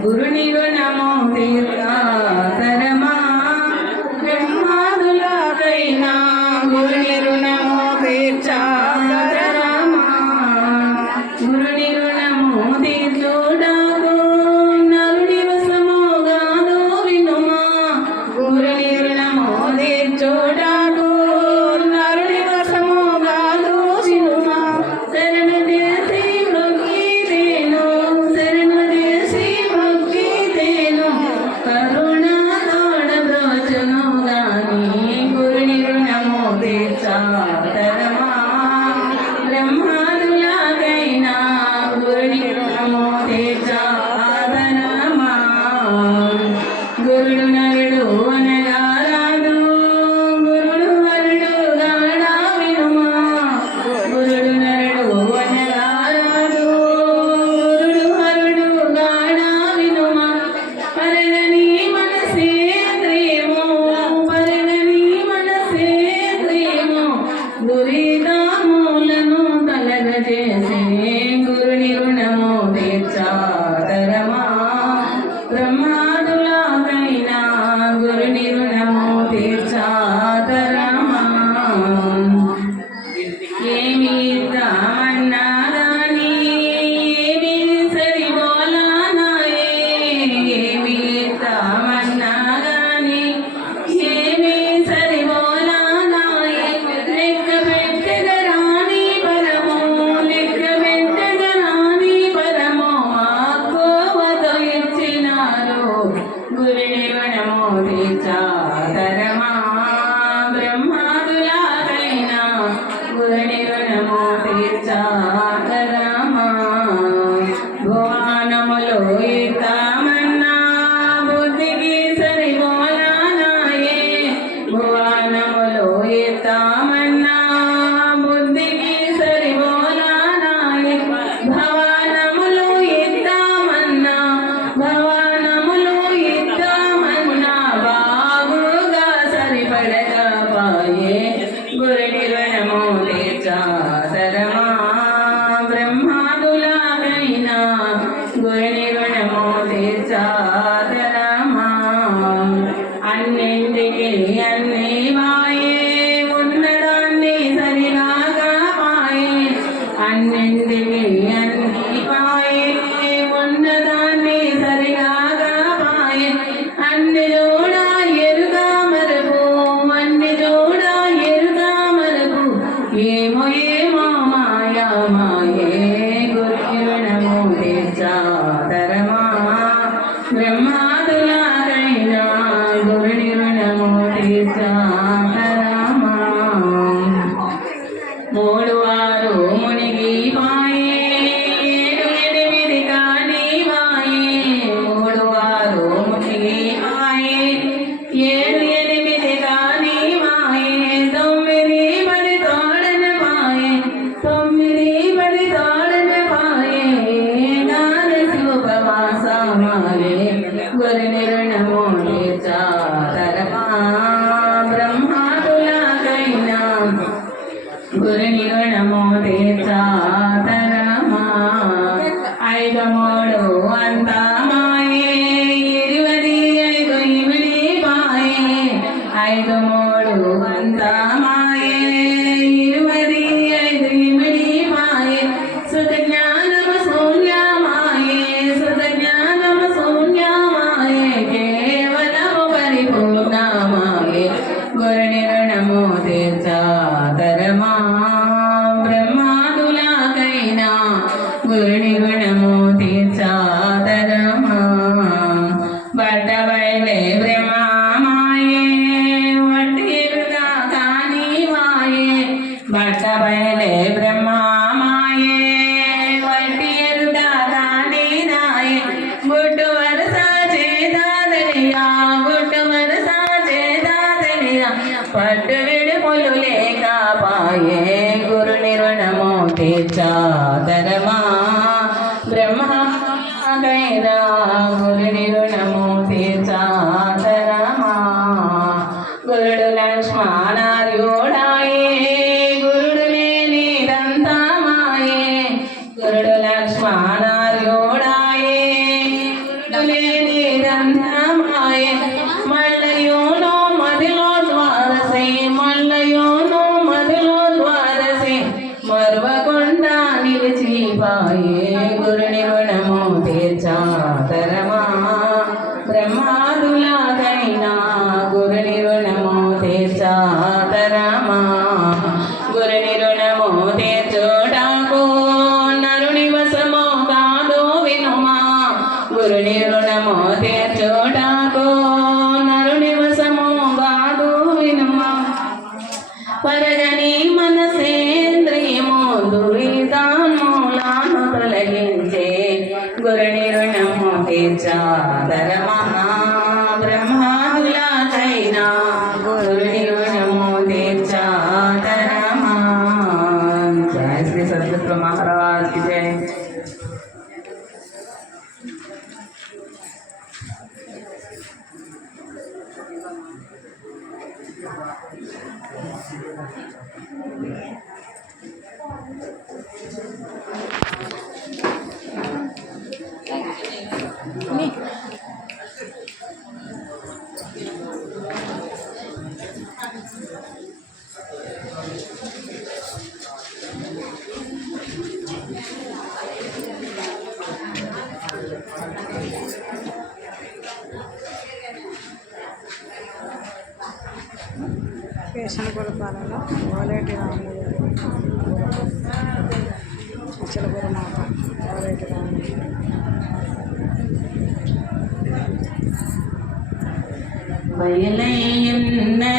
గురుని రుణము తీర్చాతరమా బ్రహ్మాదులకైనా గురుని రుణము తీర్చాతరమా గురుని రుణము తీర్చుటకు నరుని వశముగాదు వినుమా గురుని రుణము తీర్చుటకు నరుని వశముగాదు వినుమా శరణు చేసి మృక్కితేను శరణు చేసి మృక్కితేను కరుణతోడ బ్రోచును గాని గురుని రుణము తీర్చాతరమా బ్రహ్మాదులకైనా గురుని రుణము తీర్చాతరమా గురుడు నరుడు అనగా రాదు గురుడు వరుడు గాడా వినుమా గురుడు నరుడు అనగా రాదు గురుడు వరుడు గాడా వినుమా పరగని మనసేంద్రియము పరగని మనసేంద్రియము దురితములను కలగజేసే గురుని రుణము తీర్చాతరమా బ్రహ్మాదులకైనా గురుని రుణము తీర్చాతరమా ఏమి ఇద్దామన్నా గాని ఏమి సరిపోలానాయే ఏమి ఇద్దామన్నా గాని ఏమి సరిపోలానాయే లెక్క పెట్టగరాని పరము లెక్క పెట్టగరాని పరము మాకోవతో ఇచ్చినారు గురుని రుణము తీర్చాతరమా బ్రహ్మాదులకైనా గురుని రుణము తీర్చాతరమా భువనములో ఇద్దామన్నా బుద్ధికి సరిపోలానాయే భువనములో ఇద్దామన్నా బుద్ధికి సరిపోలానాయే భవనములు ఇద్దామన్నా భవనములు ఇద్దామన్నా బాగుగా సరిపడకపాయే గురుని రుణము తీర్చాతరమా బ్రహ్మాదులకైనా గురుని రుణము తీర్చాతరమా అన్నింటికి అన్ని మాయే ఉన్నదాన్ని సరిగాగా పాయే అన్నింటికి అన్ని మాయే ఉన్నదాన్ని సరిగాగా పాయే అన్ని జోడ ఎరుగా మరుపు అన్ని జోడ ఎరుగా మరుపు ఏమో ఏమో మాయా మాయే గురుని రుణము తీర్చాతరమా బ్రహ్మాదులకైనా గురుని రుణము తీర్చాతరమా మూడు వారు మునిగి పాయే ఏడు ఎనిమిది కాని వాయే మూడు వారు మునిగి పాయే ఏడు ఎనిమిది కాని వాయే తొమ్మిది పది తోడన పాయే తొమ్మిది పది తోడన పాయే ద్వాదశి ఉపవాసమాయే గురుని రుణము తీర్చాతరమా బ్రహ్మాదులకైనా గురుని రుణము తీర్చాతరమా ఐదు మూడు అంతా మాయే 25 ఇమిడి పాయే ఐదు మూడు అంతా మాయే 25 ఇమిడి పాయే సుత జ్ఞానము శూన్యమాయే సుత జ్ఞానము శూన్యమాయే కేవలము పరిపూర్ణమాయే గురుని రుణము తీర్చాతరమా బ్రహ్మాదులకైనా గురుని రుణము తీర్చాతరమా బట్టబయలే బ్రహ్మమాయే వట్టిరుగా కాని వాయే బట్టబయలే బ్రహ్మమాయే వట్టిరుగా కాని నాయే గుడ్డు వరస చేదాదనియా గుడ్డు వరస చేదాదనియా పట్టు విడుపులు లేకపాయే గురుని రుణము తీర్చాతరమా బ్రహ్మాదులకైనా గురుని రుణము తీర్చాతరమా గురుడు లక్ష్మణార్యుడాయే గురుడు లేనిదంతా మాయే గురుడు లక్ష్మణార్యుడాయే గురుడు మరువకుండా నిలిచిపాయే గురుని రుణము తీర్చాతరమా బ్రహ్మాదులాదైనా గురుని రుణము తీర్చాతరమా గురుని రుణము తీర్చుటకు నరుని వశము కాదు వినుమా గురుని రుణము తీర్చుటకు నరుని వశము కాదు వినుమా పరగని మనసేంద్రియము దురితాన్మూలాను తొలగించే గురుని రుణము తీర్చాదరమా బ్రహ్మాదులాదైనా గురుని రుణము తీర్చాదరమా. జయ శ్రీ సద్గురు మహారాజ్ కి జయ. కేశనపురపాలెంలో ఓలేటి రాములు అచలపుర మాత ఓలేటి రాములు. బయలైన